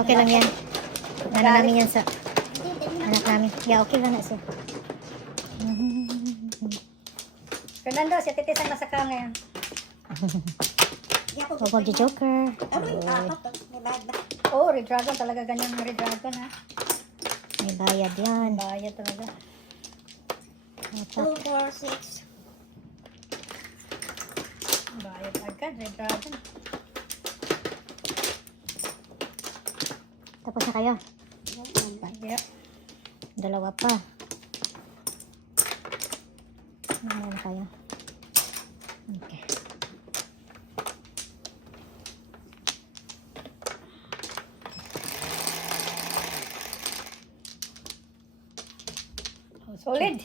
Okay lang yan. Ano namin yan sa anak namin. Yeah, okay lang na so. Fernando, si Titis ang nasa ka ngayon. Huwag mag-joker. Oh, Red Dragon talaga ganyan ng Red Dragon ha. May bayad yan. Bayad talaga. 2, 4, 6. Bayad agad, Red Dragon. Tapos na kayo. Yeah. Dalawa pa. Ano na kayo? Okay. Oh, solid.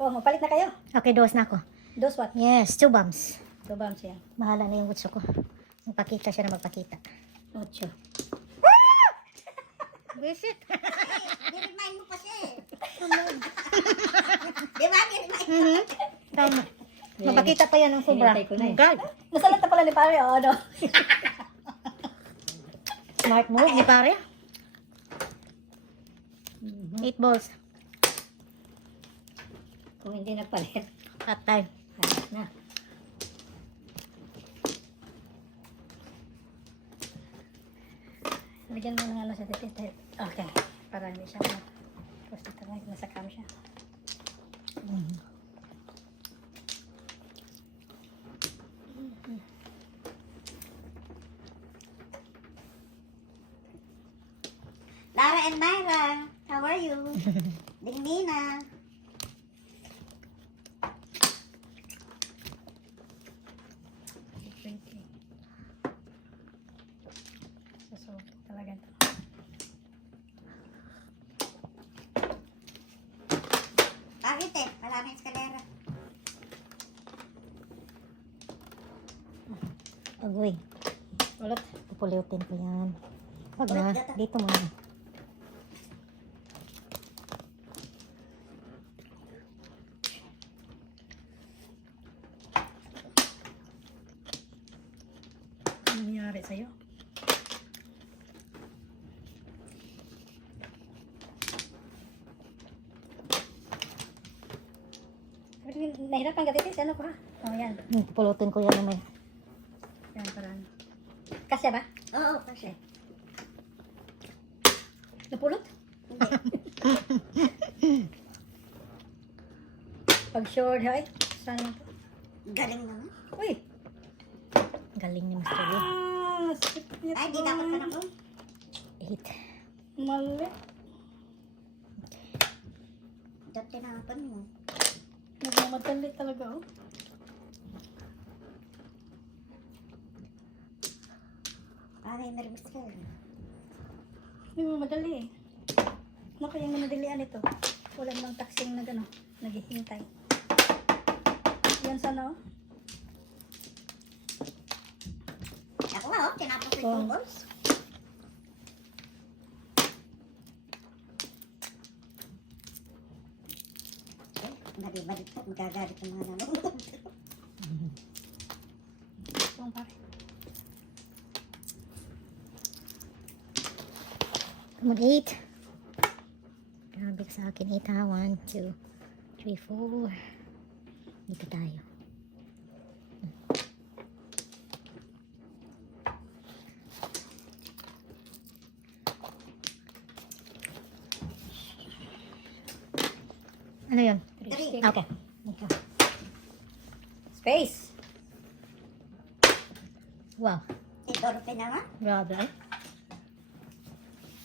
Oh, mapalit na kayo. Okay, dos na ako. Dos what? Yes, 2 bombs. Two bombs yan. Bahala na yung gusto ko. Magpakita siya na magpakita. 8. Visit. Niremind mo pa siya eh. Di ba? Niremind. Tama. Mapakita pa yan ng sobra. Hinintay ko na eh. God. Nasalat na pala ni pare, oh, ano? Smart move ni pare. 8 balls. Kung hindi nagpalit, Patay. hanap na. Bigyan mo ng ano sa Titis. Okay. Para hindi siya tapos dito na, nasa cam siya. Lara and Myra, how are you? Dingnina. Susuot talaga ito. Bakit eh? Maraming eskalera. Agoy. Ulit. Pupuliutin ko yan. Wag Ulit na. gata. Dito muna. Ano nangyari sa'yo? Nahirapan ka Titis, ano ko ha? Oh, yan. Pupulutin ko yan naman. Yan, parang. Kasya ba? Oo, kasi. Napulot? Hindi. Pag sure, hay. Saan mo to? Galing naman. Uy! Galing ni Mr. Lee. Sakit niya. Ay, di dapat ka na po. 8. Mali. Dapat tinapan mo. Nagmamadali talaga, oh. Ay, nervous ka. Nagmamadali eh. Ano kaya yung madalian ito? Wala namang taxing na gano'n. Naghihintay. Yan sana, oh. Ako nga, oh, tinapos ko Oh. yung balls. Balik-balik po, magagalit ang mga nanonood. Itong pare. Come on, 8. Grabe ka sa akin. 8 ha. 1, 2, 3, 4. Dito tayo. Ano yun? Three. Okay. Space! Wow. Endorphin na nga. Grabe.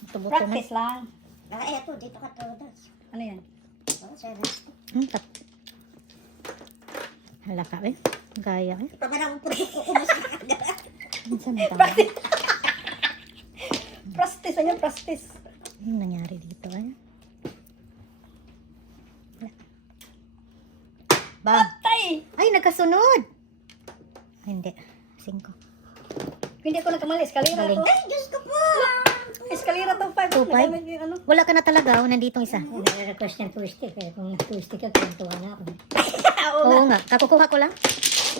Buto-buto na. Practice lang. Ay, ito, dito ka todos. Ano yan? Oh, 7. Hala ka eh. Gaya eh. Pamarang po kukumus na agad. Minsan na tawag. Practice. Ano yung practice? Ano nangyari dito eh? Wala. Bang! Tay! Ay, nagkasunod! Ay, hindi. 5. Hindi ako nagkamali. Eskalera Galing. to. Ay, Diyos ko po! Eskalera to 5. 2, 5? Nagamit yung ano. Wala ka na talaga. Oh, nanditong isa. Nare-request ng twisty. Kaya kung twisty ka, tuwa na ako. Oo nga. Kakukuha ko lang.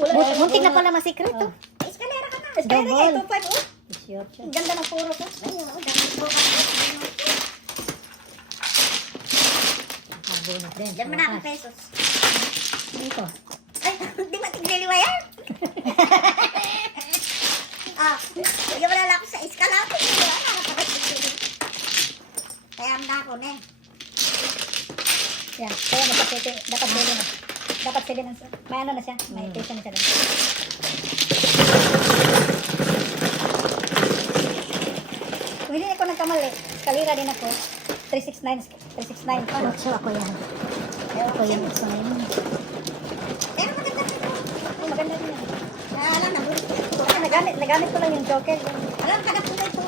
Wala. Muntik na pala masikreto. Eskalera ka na. Mas kaya rin Double. 2.5 oh. It's your Ang choice. ganda ng puro ko. Ay, oo, dapat po ka. Bonus din. Diyan mo na akong pesos. Dito. Ay, di ba tigliliwa yan? Ah, sige mo na lang ako sa iskala. Tigliliwa na. Kaya na ako na eh. Yan. Kaya magkasete. Dapat sili na. Dapat sili na. May ano na siya. May patient na siya doon. Kung hindi ako nagkamali, kalira din ako. 369. 369. Ano siya ako yan? Ako yan. Gusto na yun. Pero maganda ito. Oh, maganda din yan. Alam na, bulit ko. Ah, nagamit ko lang yung joker. Alam ka na po ito.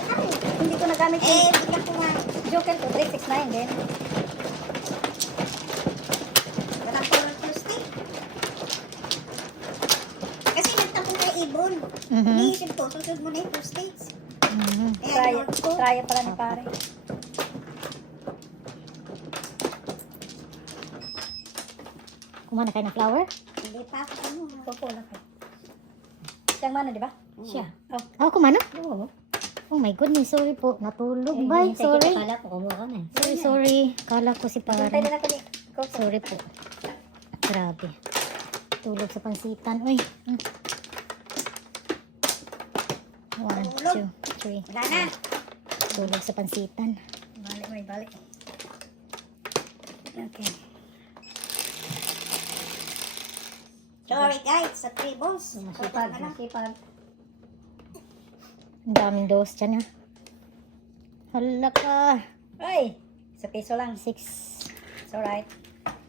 Hindi ko nagamit yung Bigyan ko nga. joker ko. 369 din. Walang full stick. Kasi nagtapong kay Ibon. Mhm. Iniisip ko, susunod mo na yung full sticks. Mhm. Kaya Try, ginawa ko. try pala ni pare. Kumana kayo ng flour? Hindi pa ako ano. Pupula ko. Siyang mano, di ba? Siya. Oh. Oh, kumano? Oo. Oh my goodness, sorry po. Natulog ba? Sorry. Kala ko kumuha ka na. Sorry. Kala ko si Hintay pare. din ako ni Coco. Sorry po. Grabe. Tulog sa pansitan. Uy. One, Tulog. two, three. Wala na. Tulog sa pansitan. Balik, may balik. Okay. Sorry guys, sa 3 balls. Masipag, masipag. Ang daming dose dyan ha. Hala ka. Ay! Sa piso lang. 6. It's alright.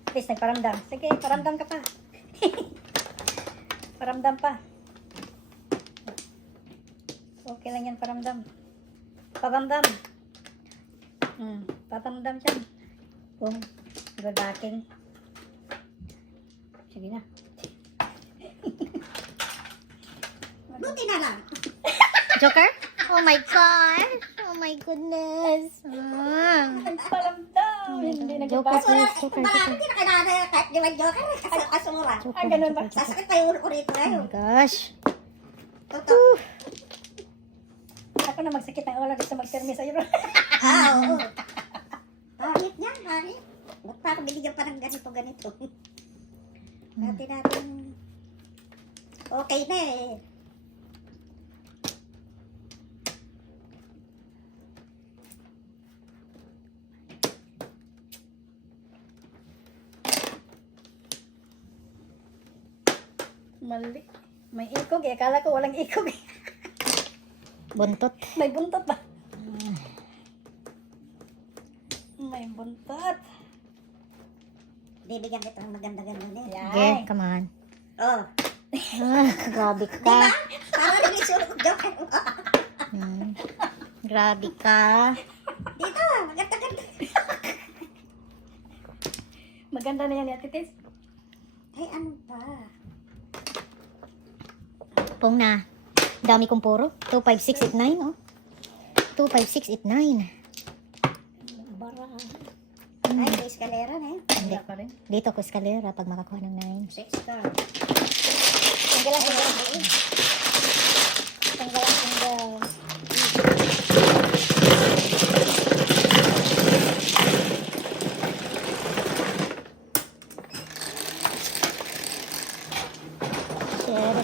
Please, nagparamdam. Sige, paramdam ka pa. Paramdam pa. Okay lang yan, paramdam. Paramdam. Paramdam dyan. Boom. Backing. Sige na. Buti na lang. Joker? Oh my God. Oh my goodness. Paramdam. Hindi Joker, nagbabasa. please. Joker, Malaki Joker. din na kailangan kahit di ba joker. Asura. Joker, ganun ba? Joker, Joker. Sasakit tayo ulo rito Oh ngayon. my gosh. Totoo. Ako na magsakit ng ulo gusto mag-sermi sa iyo. Oo. Pangit niya, pangit. Ba't pa ako binigyan pa ng ganito? Dati natin, okay na eh. Mali. May ikog eh. Akala ko walang ikog eh. Buntot. May buntot ba? May buntot. Bibigyan kita ng maganda-ganda na eh. Okay, Yan. come on. Oh, Grabe ka. para rin isurot ko joker. Grabe ka. Dito, maganda-ganda. Maganda na yan ni Ate Tess. Ay, ano pa? Pong na. Dami kong puro. 25689, oh. 25689. Bara. Ay, may eskalera na eh. Hindi pa rin. Dito ko eskalera pag makakuha ng 9. 6 ka. Tanggal ang tanggal. Tanggal ang tanggal. Share.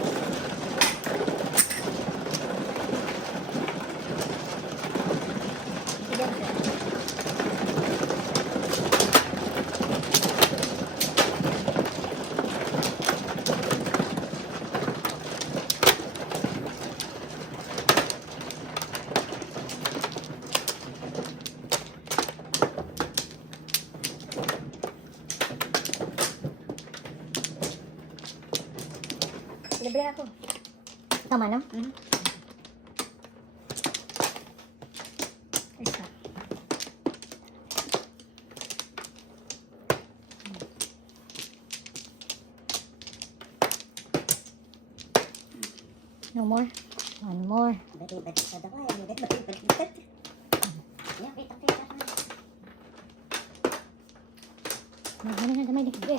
Libre ako. Tama no? Isa. No more. One more. Balik-balik sa dawa. Balik-balik. Yan, kita-kita na. Move na nga gamay di.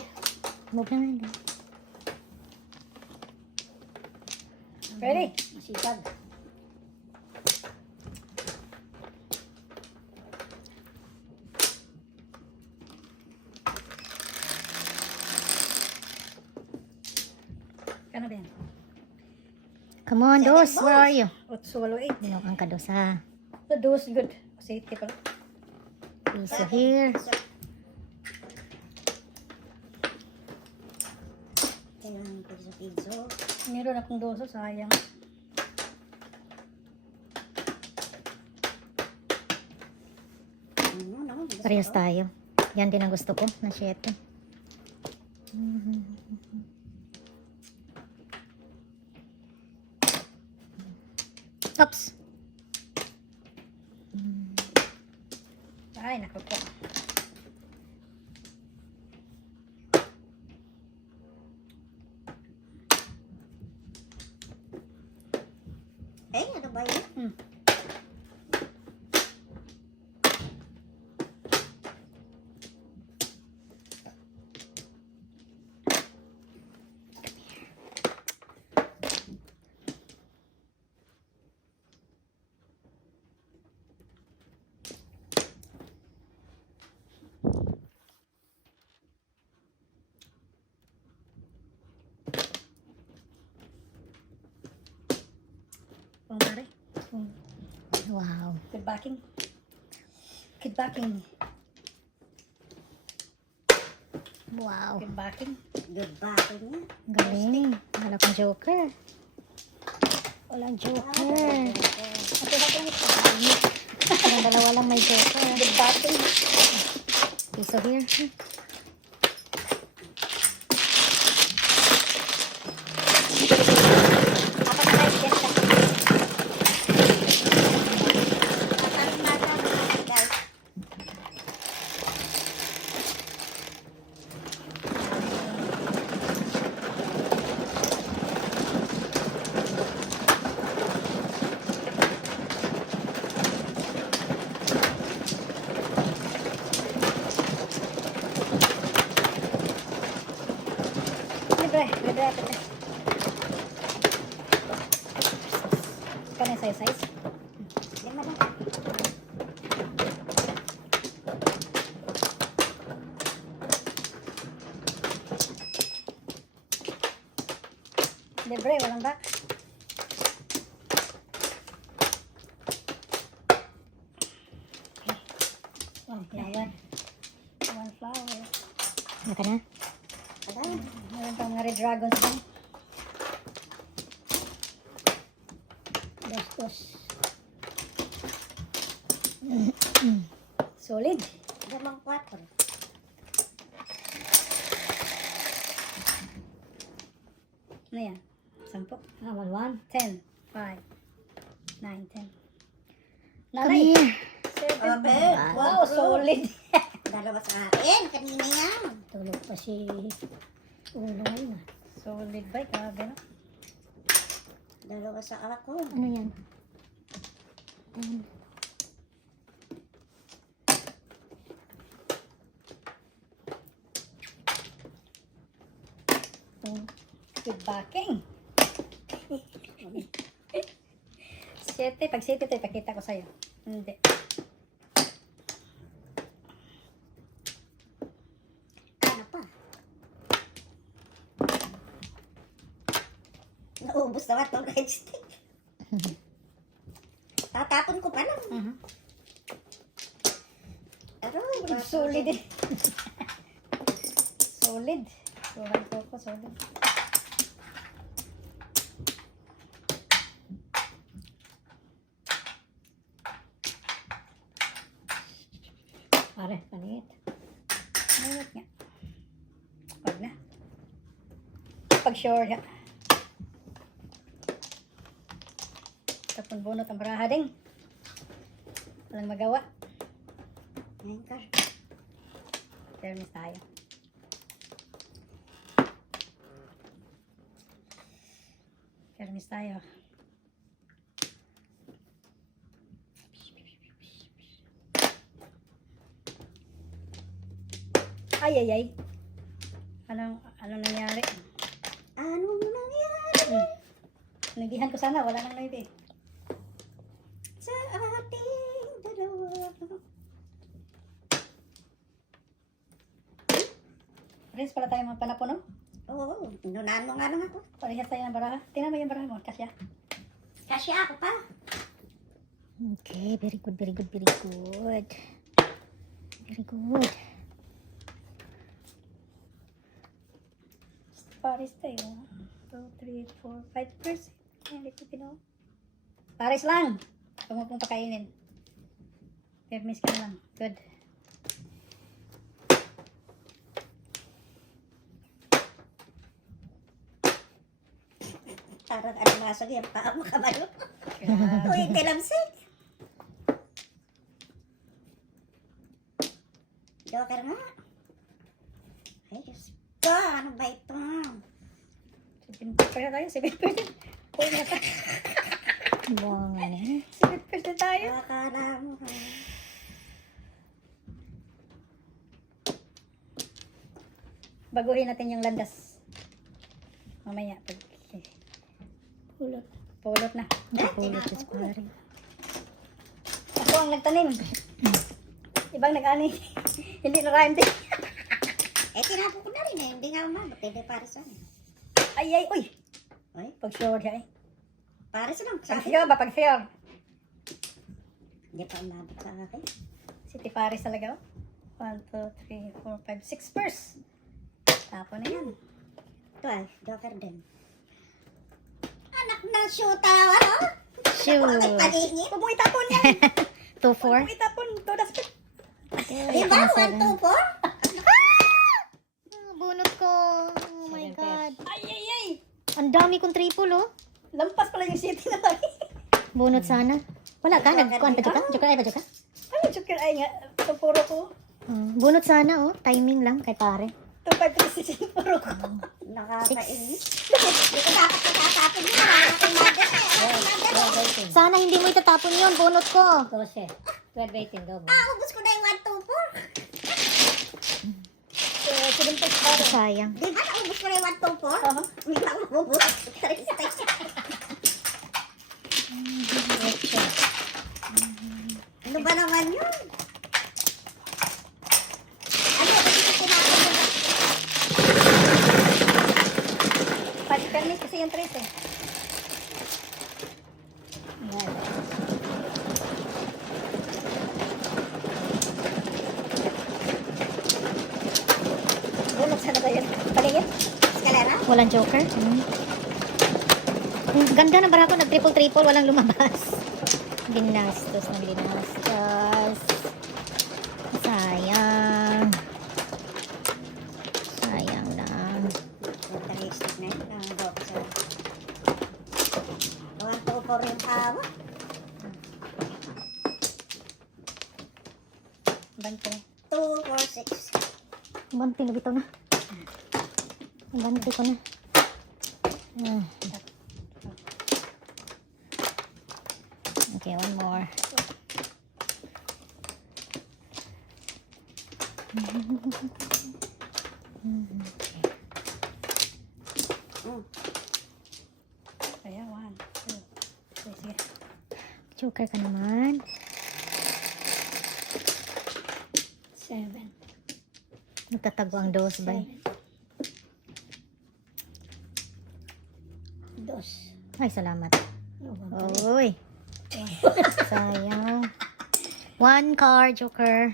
Move na nga. Ready? Masipag. Kano din? Come on, Dos. Where are you? 8, 8. Binuang ka, Dos, ha? The dose good. Kasi 80 pala. Piso here. Kailangan ko sa pizzo. Meron akong doso, sayang. Ano, no? Gusto Parehas ko. tayo. Yan din ang gusto ko, na 7. Oops. Ay, naku po. Eh, ano ba yun? Hmm. Pang pare. Wow. Good backing. Good backing. Wow. Good backing. Good bako niya. Galing. Wala kang joker. Walang joker. Ate na kung ito. Yung dalawa lang may joker. Good backing. Piso here. Apat na tayo. Yes, ka. Guys, Libre. Libre ako ito. Kano yung size? lima lang. Libre. Walang back. Oh, yawan. One flower. Ano ka na? Ada. Meron pang mga red dragons din. Dos. Solid. Damang 4. Ano yan? 10. 10. 5. 9, 10. Come Nanay. here. 7. Okay. Wow, solid. Dalawa sa akin. Kanina yan. Tulog pa si Ulo ngayon ah. Solid ba? Grabe no? Dalawa sa ako. Ano yan? Ayan. Good backing. 7. Pag 7 ito, ipakita ko sa'yo. Hindi. Ano pa? Naubos naman itong red stick. Tatapon ko pa lang. Aroy, Solid eh. Solid. Suhan ko, solid. Pare, panit. Panit nga. Wag na. Pag sure ya. Tapon bunot ang baraha ding. Walang magawa. Ngayon ka. Fairness tayo. Fairness tayo. Ay, ay, ay. Ano nangyari? Ano nangyari? Nabihan ko sana, wala nang naibig. Sa ating dalawa. Prince, pala tayo mga panapuno. Oo, inunahan mo nga lang ako. Parehas tayo ng baraha. Tingnan mo yung baraha mo, kasya. Kasi ako pa. Okay, very good, very good, very good. Very good. Paris tayo. 2, 3, 4, 5%. Hindi ko pinaw. Paris lang. Huwag mo pong pakainin. Permis ka lang. Good. Parang ano nga sa yung paa mo kamalo. Grabe. Uy, tilamsik. Joker nga. Ay, Diyos ko. Ano ba ito? 7% tayo. 7%. Uy, nasa. Buwang nga na. 7% tayo. Akala mo ha. Baguhin natin yung landas. Mamaya. Pag... Hulot. Pulot na. Napulot sa pare. Ako ang nagtanim. Ibang nag-ani. Hindi na rhyme din. Eh, tinapo ko na rin eh. Hindi nga umabot. Hindi para sa akin. Ay, ay, uy. Uy, Pag sure siya eh. para sa lang. Sa Pag akin. sure ba? Pag sure. Hindi pa umabot sa akin. City Paris talaga oh. 1, 2, 3, 4, 5, 6 first. Tapo na yan. Ito ay, Joker din. Anak na shoot ano? Shoot. Nagpalingi. Huwag mo itapon yan. 2, Huwag 4. mo itapon. Todas ka. Di ba? 1, 2, 4? Bunot ko. Oh my God. Ay, ay, ay. Ang dami kong triple, oh. Lampas pala yung city na tayo. Bunot sana. Wala ka? Nagkuhan pa ka? Joker ay ba ka? Ano, joker ay nga. Ito puro ko. Bunot sana, oh. Timing lang kay pare. 2, 5, 3, 6, puro ko. Nakakainis. Hindi ko dapat natatapon yun. Nakakainis mother. Sana hindi mo itatapon yun. Bunot ko. 12. 12, 18, double. Ubus ko na yung 1, 2, 4. 7 first para. Sayang. Di ba? Naubos ko na yung 1, 2, 4? Oo. Hindi na ako mabubuhat. Ano ba naman yun? Ano? Kasi ko tinapon mo. Permis kasi yung 3 eh. Ayan. Bunot sana tayo. Paligid. Eskalera? Walang joker. Ang ganda ng barako. Nag-triple-triple. Walang lumabas. Ginastos ng ginastos. Sayang. Sayang lang. Interested na yun. Ang boxer. 1, 2, 4 yung hawa. Bante. 2, 4, 6. Banti na bitaw na. Banti ko na. Ah. Okay, one more. Kaya 1, 2, 3, sige. Joker ka naman. 7. Nagtatago ang dos ba? 2. Ay, salamat. Oy. Sayang. One card, Joker.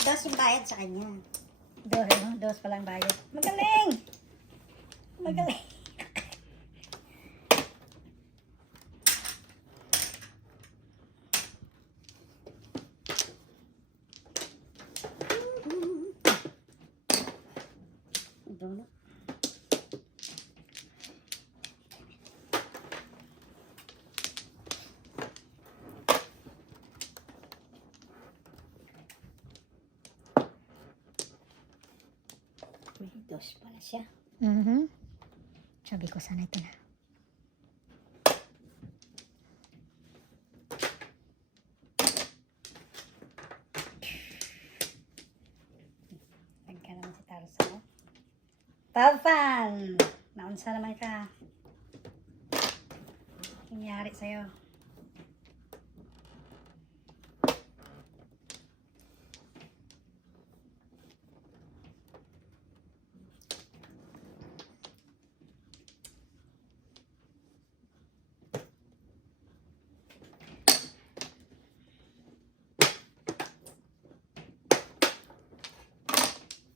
Dos yung bayad sa kanya. 2 pa lang bayad. Magaling! Magaling. Doon. May 2 pala siya. Sabi ko sana ito na. Nagka naman si Tarso. Tapan! Naunsa naman ka. nangyari sa'yo.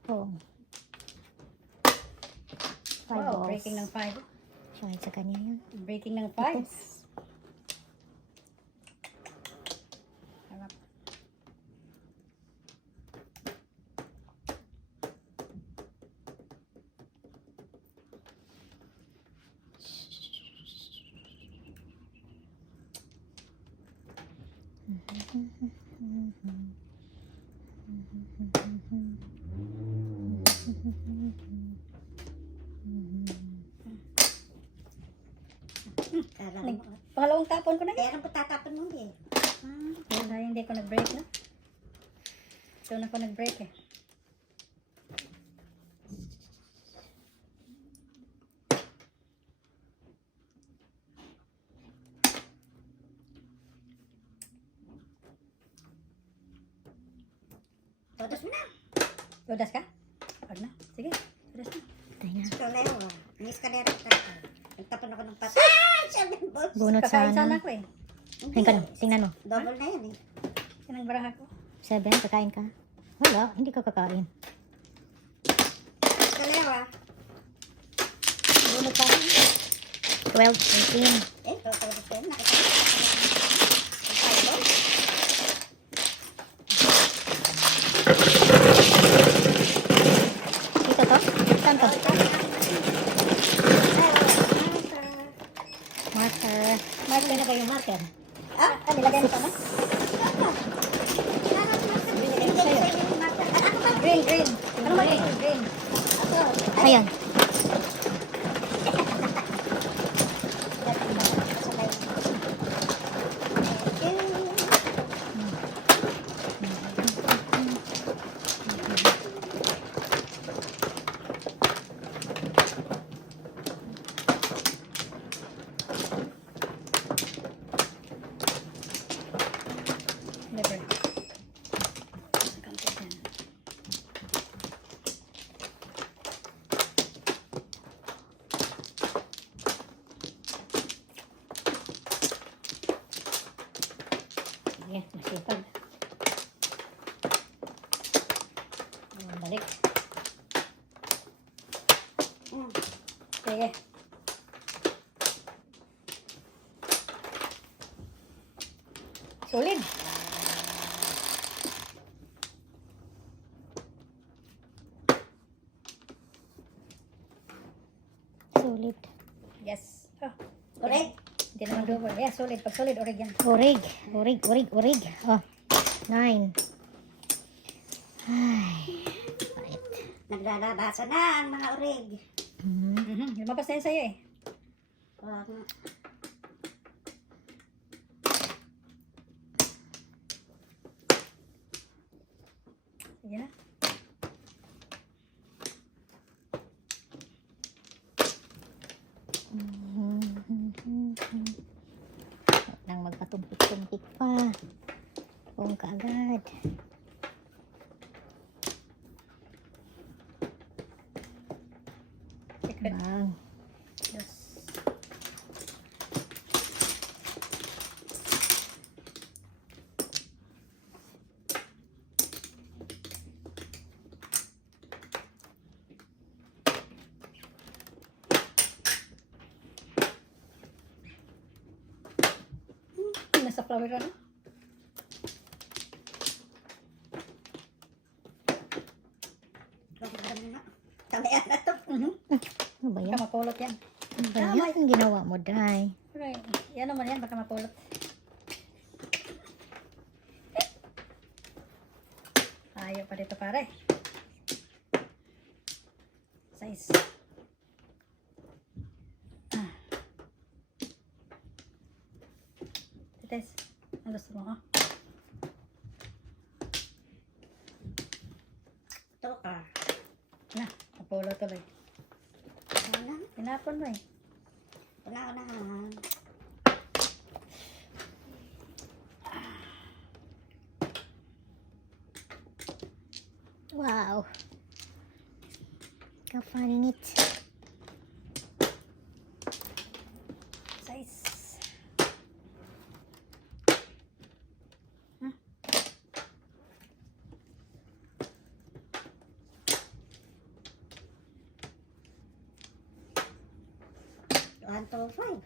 Oh. Five Wow, balls. breaking ng 5. Five sa kanya yun. Breaking ng 5. Harap. Kala Nag- mo. Pangalawang tapon ko na yun. Kaya lang patatapon mo eh. Wala, hindi ako nag-break na. Doon ako nag-break eh. Todos mo na. Tudas ka? Wag na. Sige, tudas na. Patay na. So, Leo, ang eskalera ka. Nagtapon ako ng patay. Ah! 7 balls. Bunot Kakain sana sana. ako eh. Hindi. Tingnan mo. Tingnan mo. Double na yan eh. Yan ang baraha ko. 7, kakain ka? Wala, hindi ka kakain. Eskalera. Bunot pa rin. 12, 18. Eh, todos ka yun. Nakita ko. Ang 5 balls. Dito to? Saan to? Marker. Marker na ba yung marker? Ah, Nilagay mo pa na? Green, green. Ano ba yung green? Ayan. Never. Sige, masipag. Balik. Sige. Solid. Solid. Yes. Oh, Correct. hindi naman double. Yeah, solid. Pag solid, orig yan. Orig. Orig, orig, orig. Oh. 9. Ay. Bait. Naglalabasa na ang mga orig. Lumabas na yun sa'yo eh. Sige na. Huwag nang magpatumpik-tumpik pa. Kung kaagad. Secret. Bang. Yes. Nasa flower ano? Kamaya na to. Ano ba yan? Baka mapulot yan. Ano ba yan? Ang ginawa mo, Day? Right. Yan naman yan, baka mapulot. Ayaw pa dito pare. Size. Tites, ang gusto mo ha? Ito ka. Na, mapulot tuloy. Ano? Tinapon mo eh. Una-unahan. Wow. Ikaw finding it. Size. 125.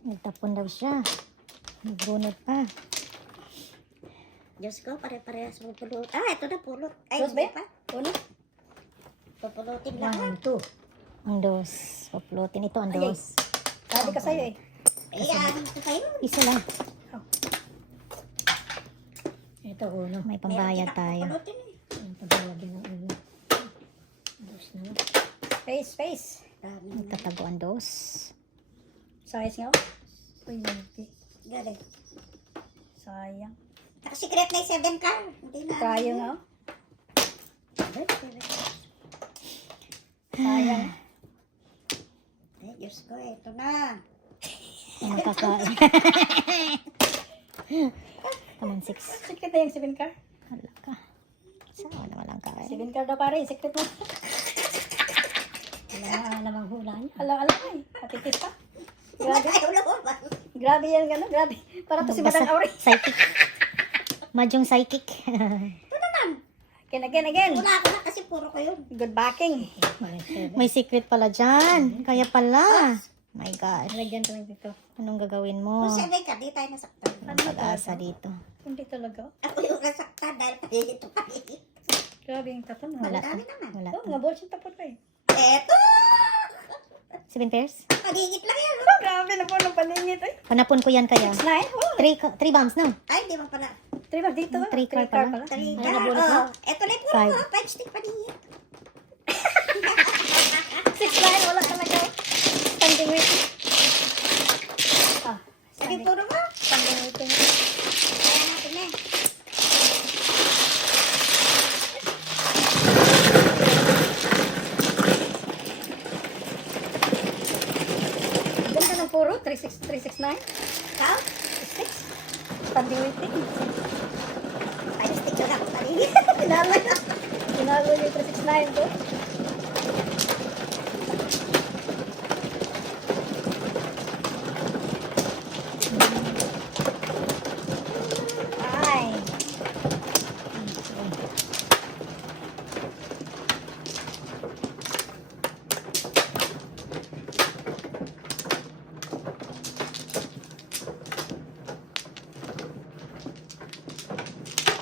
Nagtapon daw siya. Nagbunot pa. Diyos ko, pare-parehas mo pulot. Ah, ito na pulot. Ay, Dos hindi ba? pa. Uno. Pupulutin lang. 1, 2. Ang dos. Paplutin ito ang Ay, dos. Sabi ka sa'yo eh. Eh, ito kayo. Isa lang. Ito, uno. May pambayad tayo. Pupulutin eh. Ito, balagyan ng ulo. Dos na. Space, space. Dami na. Nagtatago ang dos. Size nga. Uy, hindi. Galing. Sayang. Secret na yung 7 car. Hindi na. Tayo nga. Sayang. Sayang. Eh, Diyos ko, ito na. Ano kakain? Kaman 6. Secret na yung 7 car. Hala ka. Saan na walang kain? 7 car daw pare. Secret mo. Wala namang hula niya. Alam eh. Patitis pa. Grabe. Ayaw na ba? Grabe yan gano'n. Grabe. Para to si Madang Auri. Psychic. Madyong psychic. Again, again, again. Wala ko na kasi puro ko yun. Good backing. May secret pala dyan. Kaya pala. My gosh. Lagyan ko lang dito. Anong gagawin mo? Kung 7 ka, di tayo nasaktan. Ang pag-asa dito. Hindi talaga. Ako yung nasaktan dahil paligid paligid. Grabe yung tapon. Wala Madami to. naman. Wala Oh, to. nga balls yung tapon ko eh. Eto! 7 pairs? Paligid lang yan. Oh, grabe na po ng paningit eh. Panapon ko yan kaya. 9? Oh, 3 bombs no? Ay, di ba pala? 3 ba dito? Oh, three car pala. 3 Tali Ay, ka. nabunot na? Oh, eto na yung puro. Five. 5 stick paligid. 6-9, wala talaga. Standing waiting. Ah, Sabi puro mo. standing waiting. Kaya natin eh. Ganda ng puro, 369. Ikaw? 6. Standing waiting. 5 stick lang ako paligid. Pinalo yun. Pinalo yung 369 ko. Ay.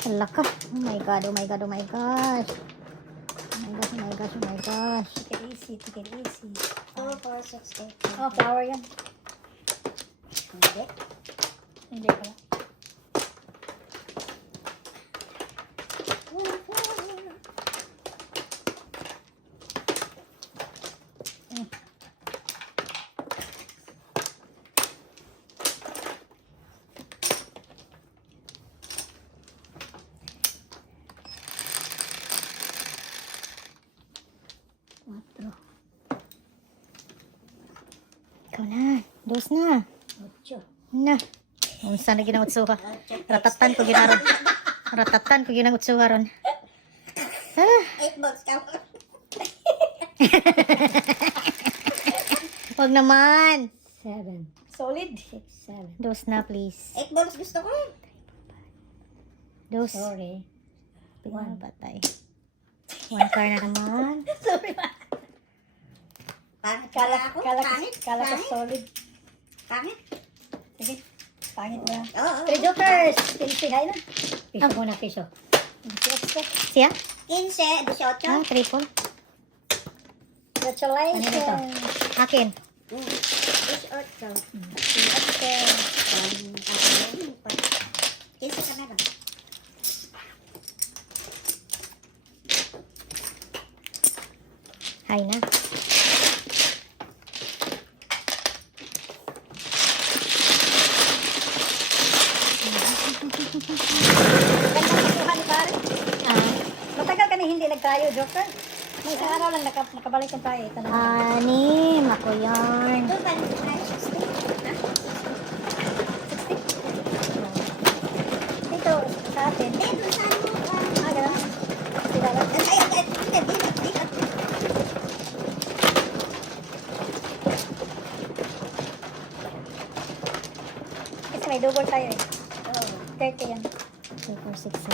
Hala ka. Oh my god, oh my god, oh my gosh. Oh my gosh, oh my gosh, oh my gosh. Take it easy, take it easy. 2, 4, 6, 8. Oh, flower yan. Hindi. Hindi pala. Ikaw na. Dos na. 8. Na. Unsa na ginangutsuha? Ratatan ko ginaron. Ratatan ko ginangutsuha ron. Ah, 8 balls ka. wag naman. 7. Solid. 7. Dos na please. 8 balls gusto ko eh. Dos. Sorry. One patay. One car na naman. Sorry ma. Pangit Kala, pala ako. kala, Pangit. kala ka Pangit. solid. Pangit. Sige. Pangit na. Oo. 3 jokers. Pilpihay na. Piso muna, piso. Siya? 15, 18. Ah, triple. Congratulations. Akin. 18. Okay. 15 ka na lang. Hay na. hindi nagtayo, Joker. May isang araw lang nakabalik yung tayo. Ito na. 6. Ako yarn. Ito ba? 60? Ha? Dito, sa atin. Hindi, doon sa ano. Gano'n. Sila lang. Ay, hindi, di. Kasi may double tayo eh. Oh. 30 yan. 2, 4, 6, 7. 7, 7,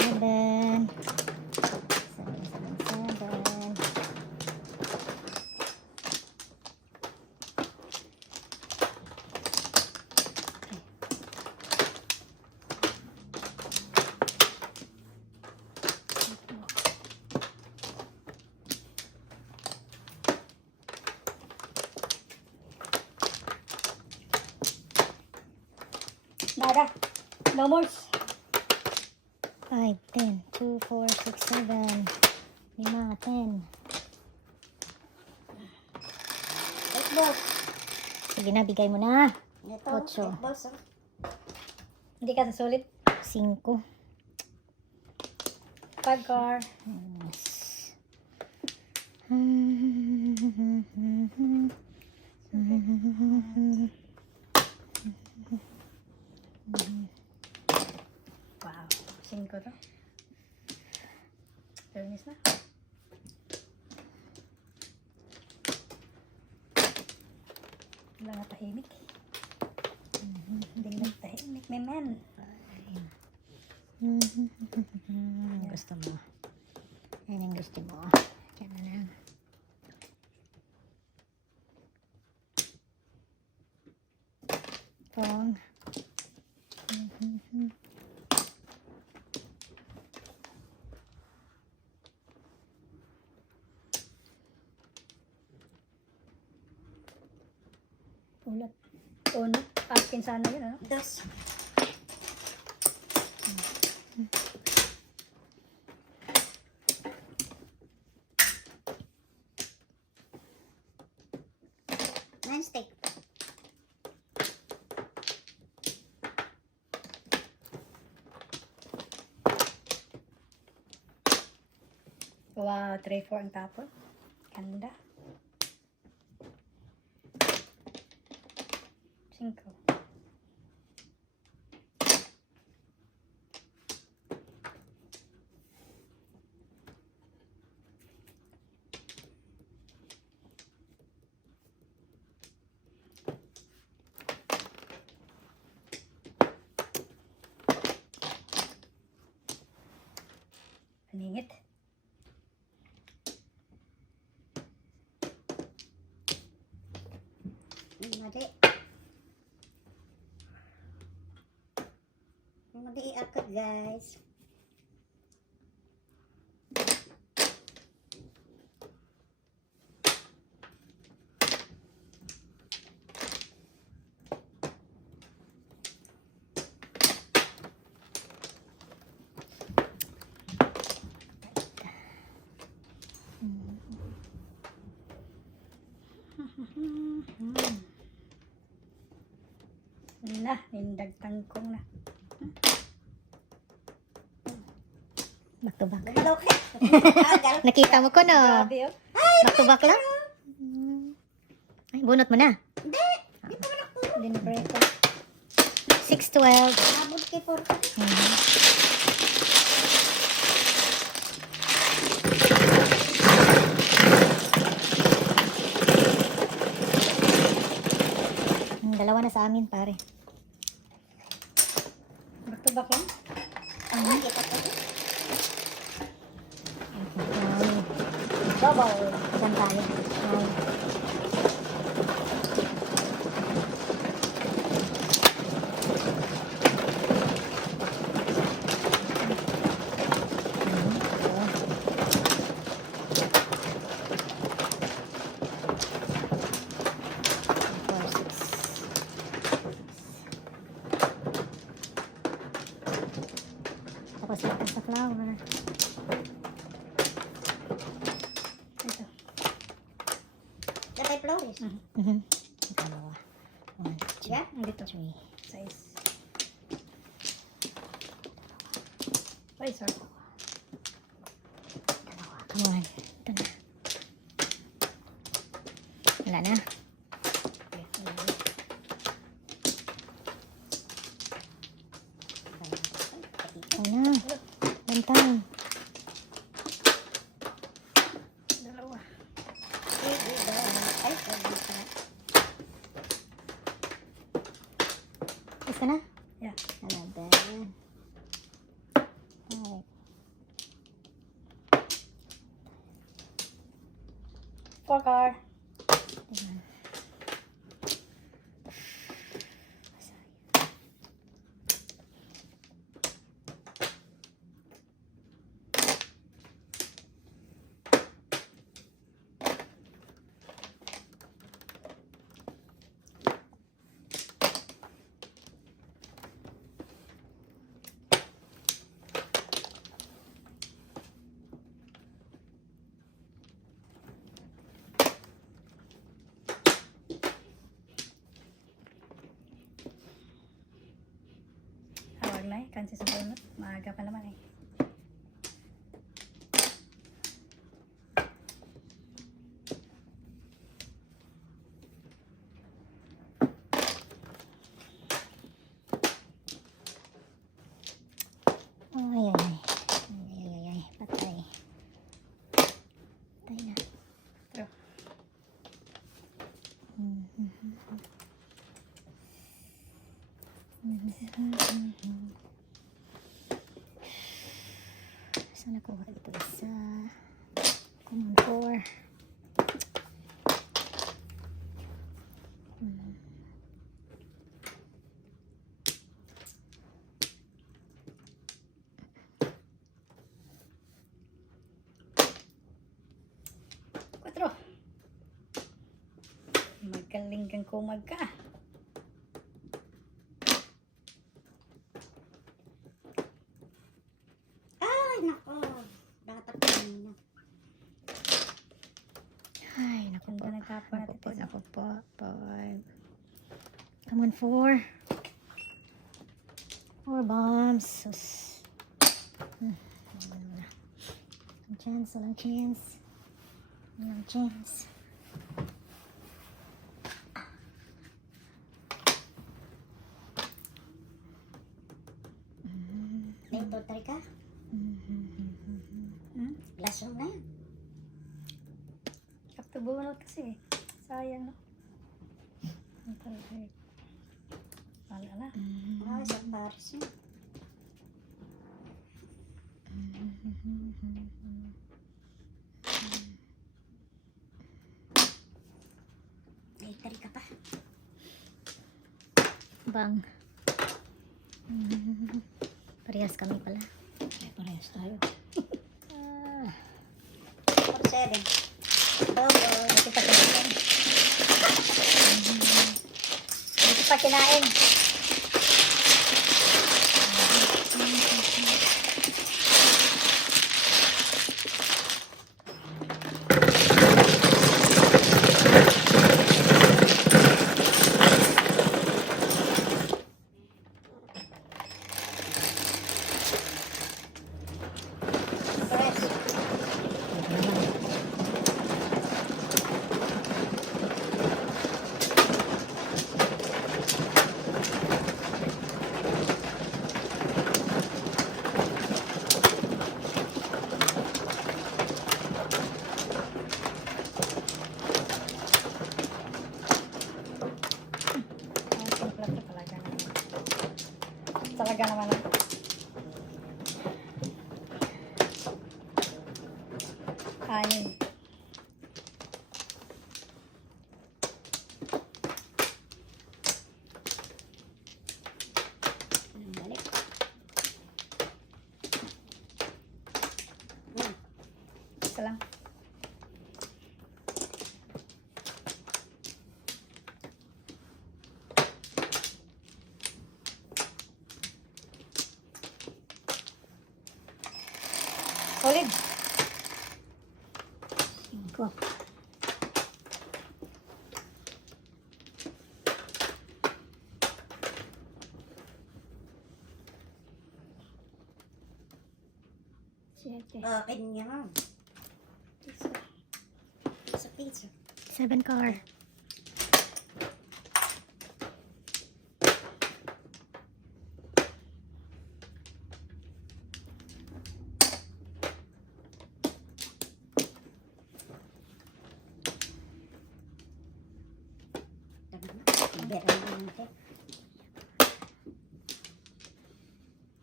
7. Nada. No more. 5, 10, 2, 4, 6, 7. 5, 10. Eight balls. Sige na, bigay mo na. Ito, Ocho. 8 balls. Oh. Hindi ka sasulit. 5. 5 car. Wow. 5 to. Fairness na. Wala na tahimik. Hindi nagtahimik, may man. Gusto mo. Yan ang gusto mo. Yan na lang. Pong. Ulat. Uno. Akin sana yun, ano? Dos. Nine stick. Wow, 3-4 ang tapon. Ganda. 5. Paningit. Mali. Mali akad, guys. Na, nindag tangkong na. Back to back. Gumalaw ka. Agal. Nakita mo ko, no? Grabe, oh. Back to back lang? Ay, bunot mo na. Hindi. Di pa wala ko. Dinibreto. 6, 12. Abot kay Porto. Dalawa na sa amin, pare. Back to back lang. Ang kita ko. Double. Diyan tayo. 9. Tapos lakas sa flower. Ito. Kapay flores. Dalawa. 1, 2, Yeah. Dito. 3. Size. Ay, sorry. Dalawa. Come on. Ito na. Wala na. Ito na. One time. Dalawa. Ay, sorry pa. Tapos ka na? Yeah. Another. Alright. 4 card. Diba? Tawag na eh. Kansi sa bunot. Maaga pa naman eh. Ay, ay, ay. Ay, ay, ay. Patay. Patay na. True. Saan nakuha ito? Isa. Common 4. Quatro. Magaling kang kumag ka. Ay, nako. Dapat kanina. Ay, naku po. Ganda ng tapo natin. Naku po, naku po. 5. Come on, 4. 4 bombs. Sus. Walang chance, walang chance. Walang chance. May total ka? Hmm? Last room na yan. Up to bunot kasi eh. Sayang no. Ang perfect. Wala na. Ay, isang baris yun. May tari ka pa. Bang. Parehas kami pala. Ay, parehas tayo. Ah. 4-7. Bobo. Ito pa kinain. Ito pa kinain. Press. Talaga naman. Kanin. Balik. Isa lang. Solid. 5. Siyete. Akin yan. cards. 7 car. Better naman ito.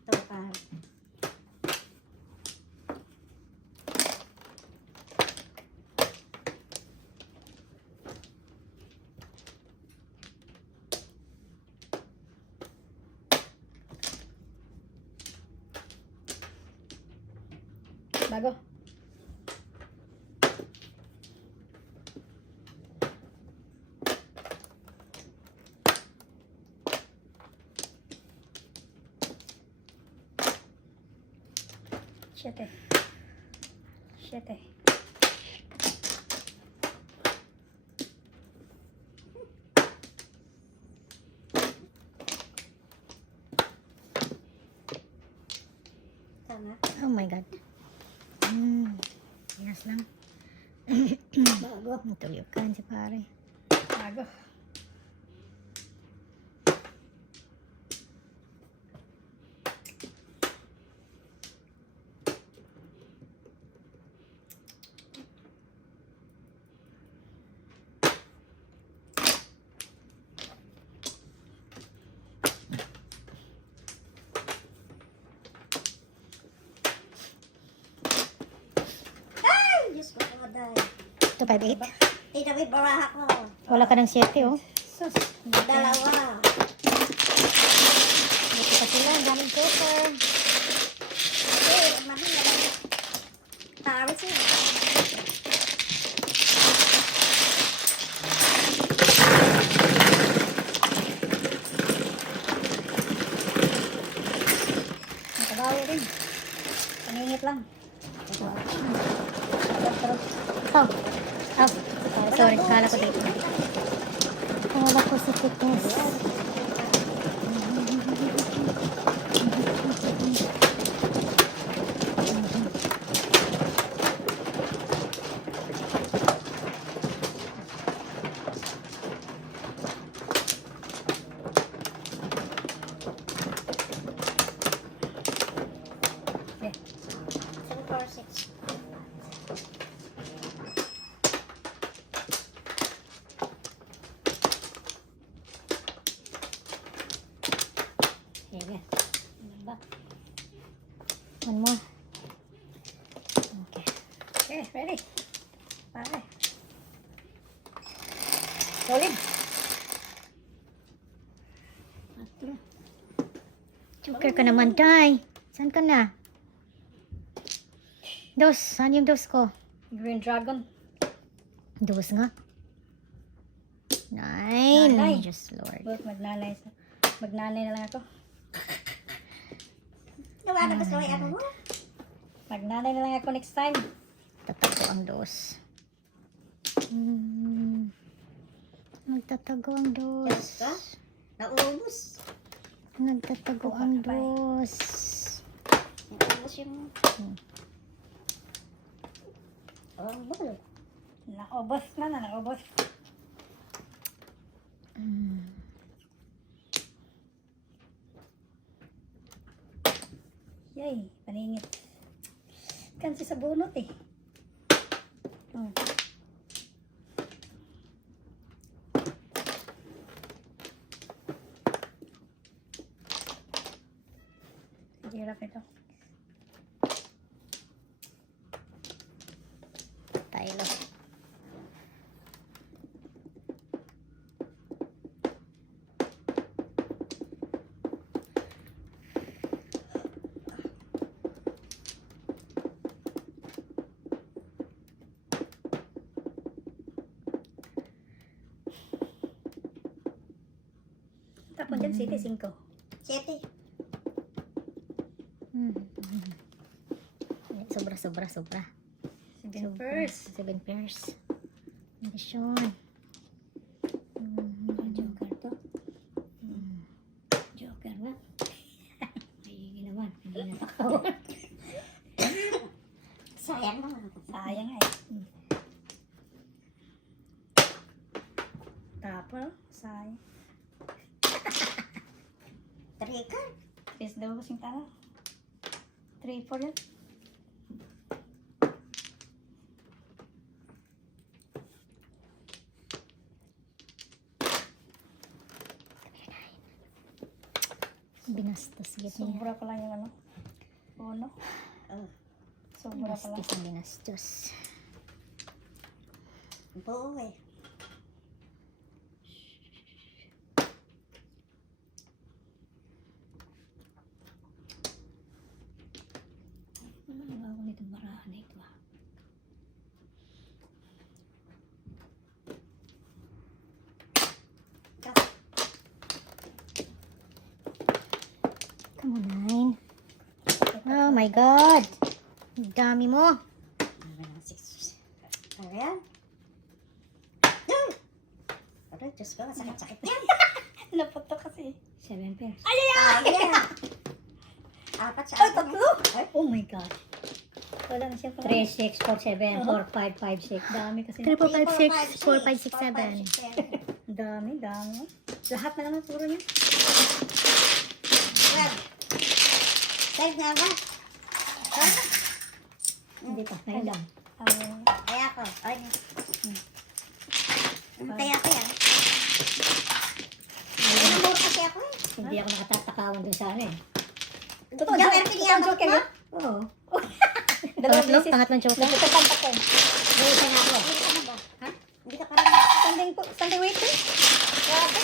Ito pa. Bago. Siete. Siete. Tama. Oh my God. Yes lang. Bago. Natuyukan si pare. Bago. Ay, Diyos ko po, day. Ito 5-8. Tita, may baraha ko. Wala ka ng 7 oh. Sus. Dalawa. Dito pa sila. Ang daming paper. Eh, mami, Paris eh. Nakabawi rin. Paningit lang. Terus. Oh. Oh. Sorry. Kala ko dito. Kala ko si fitness. Okay. 7, 4, 6. Sige. Ba? One more. Okay. Okay, ready. Pare. Solid. Joker ka naman, Day. Saan ka na? Dos. Saan yung dos ko? Green Dragon. Dos nga. 9. Nanay. Just Lord. But magnanay. Magnanay na lang ako. Nawa na gusto ay ano mo? Magnanay na lang ako next time. Tatago ang dos. Nagtatago ang dos. Yes ka? Naubos. Nagtatago ang Bye. dos. Naubos yung... Oh, bol. Naubos na. Naubos. Yay, paningit. Kansi sa bunot eh. Hmm. Hirap ito. Tayo. Tapon dyan, 7-5. 7. Sobra. 7 first. 7 pairs. Edisyon. Joker to. Joker na. Ay, naman. Hindi na ako. Sayang naman. Sayang eh. Well, say. Trika. Is daw kasing tara. 3, 4 yan. Binastos git niya. Sobra pa lang yung ano. Uno. Oh, Sobra pa lang. Binastos ang binastos. buo eh. Ano ba ako nito maraan ito ah. Come on, 9. Oh my God. Ang dami mo. Six. Ayan. Aray, Diyos ko, sakit-sakit yan. Naputok kasi. 7 pairs. Ayan. Apat sa Ay, akin. tatlo! Ay, Oh my God. Wala na siya pala. 3, 6, 4, 7, 4, 5, 5, 6. Dami kasi. 3, 4, 5, 6, 4, 5, 6, 7. Dami, dami. Lahat na naman puro niya. Wag. Save nga ba? Hindi pa. Ngayon lang. Kaya ako. Ay. Kaya ako yan. Ay, namuro kasi ako eh. Hindi ako nakatatakawan dun sa ano eh. Totoo, Diyan, joke. pero piniyabot Joke mo. yan. Oo. Dalawang Pangatlo? beses. Pangatlong choker? Nagtatampak ko. May isa na ako. Hindi ka na ba? Ha? Hindi ka pa rin. Sunday waiting. Grabe.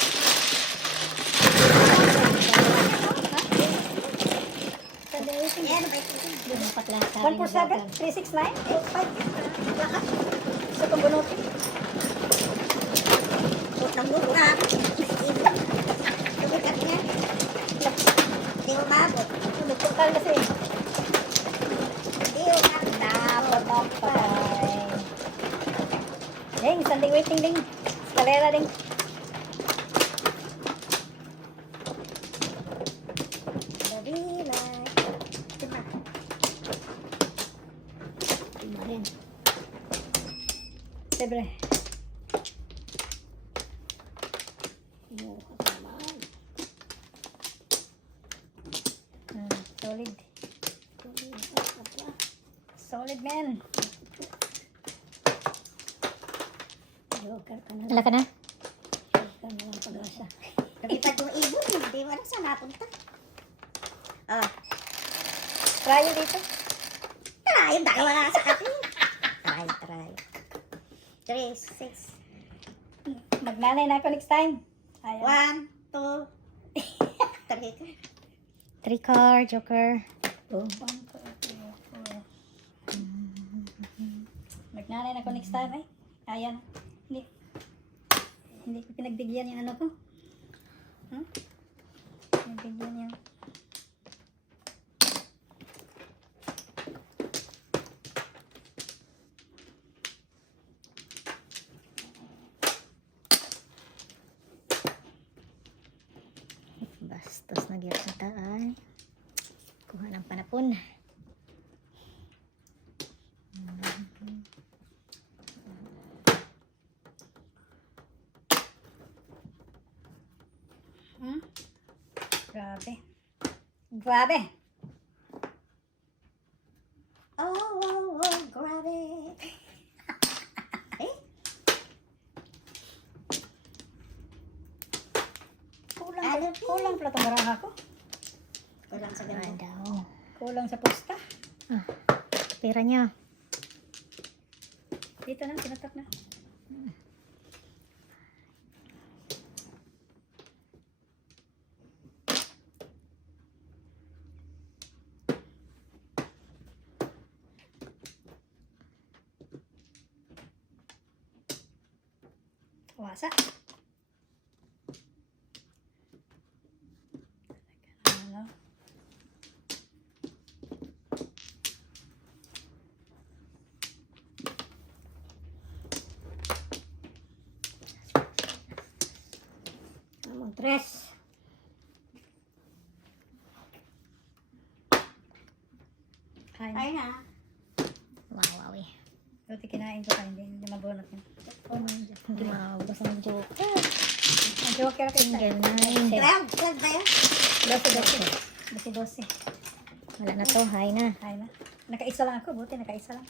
Sunday waiting. Ayan, bait ko. Apat lang sa 1 for 7, 3, 6, 9, 8, 5. Lahat. Sa pambunutin. Utang mo, urap. Lumikat nga. Hindi mo maabot. Nagpuntal kasi. Hindi mo maabot. Dapat patay. Ding, Sunday waiting ding. Escalera ding. Dabilay. Diba? Lima rin. Libre. Inuha naman. Solid. Solid man. Joker ka na. Wala ka na? Joker na lang pag-asa. Nabitad yung ibon. Hindi mo alam saan napunta. Ah. Try yun dito. Try, yung dalawa sa akin. Try. 3, 6. Magnanay na ako next time. Ayan. 1, 2, 3. 3 card, joker. 1, 2, 3, 4. Magnanay na ako next time eh. Ayan. Hindi ko pinagbigyan yung ano ko. Pinagbigyan yung... Bastos na gyud sa taay. Kuha ng panapon. Grabe. Grabe. Oh, grabe. Eh? Kulang pala itong baraha ko. Kulang sa Wala ganda. daw. Kulang sa pusta. Pera niya. Dito na, tinatak na. Wasa. Ano? Among tres. Kain. Ay na. Wow, wow eh. Buti kinain ko pa, hindi mabunot yun. Oh my God. Hindi maubos ang joke. Ang joker kayo tayo. Single 9. 12 ba yun? 12. 12. Wala na to, high na. Kaya na. Nakaisa lang ako, buti nakaisa lang.